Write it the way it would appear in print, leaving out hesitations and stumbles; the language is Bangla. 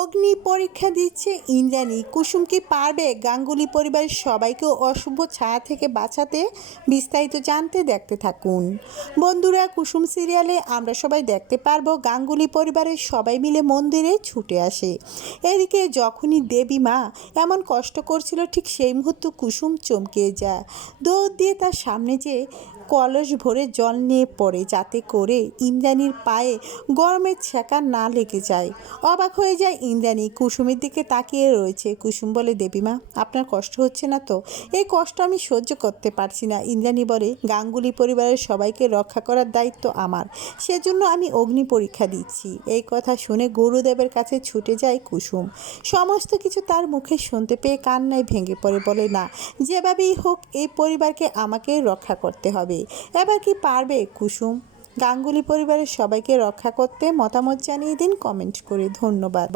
অগ্নি পরীক্ষা দিচ্ছে ইন্দ্রাণী। কুসুম কি পারবে গাঙ্গুলি পরিবারের সবাইকে অশুভ ছায়া থেকে বাঁচাতে? বিস্তারিত জানতে দেখতে থাকুন বন্ধুরা। কুসুম সিরিয়ালে আমরা সবাই দেখতে পারবো গাঙ্গুলি পরিবারের সবাই মিলে মন্দিরে ছুটে আসে। এদিকে যখনই দেবী মা এমন কষ্ট করছিল, ঠিক সেই মুহূর্তে কুসুম চমকে যায়। দৌড় দিয়ে তার সামনে যে কলস ভরে জল নিয়ে পড়ে, যাতে করে ইন্দ্রাণীর পায়ে গরমের ছ্যাঁকা না লেগে যায়। অবাক হয়ে যায় ইন্দ্রাণী, কুসুমের দিকে তাকিয়ে রয়েছে। কুসুম বলে, দেবীমা আপনার কষ্ট হচ্ছে না তো? এই কষ্ট আমি সহ্য করতে পারছি না। ইন্দ্রাণী বলে, গাঙ্গুলি পরিবারের সবাইকে রক্ষা করার দায়িত্ব আমার, সেজন্য আমি অগ্নি পরীক্ষা দিচ্ছি। এই কথা শুনে গুরুদেবের কাছে ছুটে যায় কুসুম। সমস্ত কিছু তার মুখে শুনতে পেয়ে কান্নায় ভেঙে পড়ে, বলে, না, যেভাবেই হোক এই পরিবারকে আমাকে রক্ষা করতে হবে। এবার কি পারবে কুসুম গাঙ্গুলি পরিবারের সবাইকে রক্ষা করতে? মতামত জানিয়ে দিন কমেন্ট করে। ধন্যবাদ।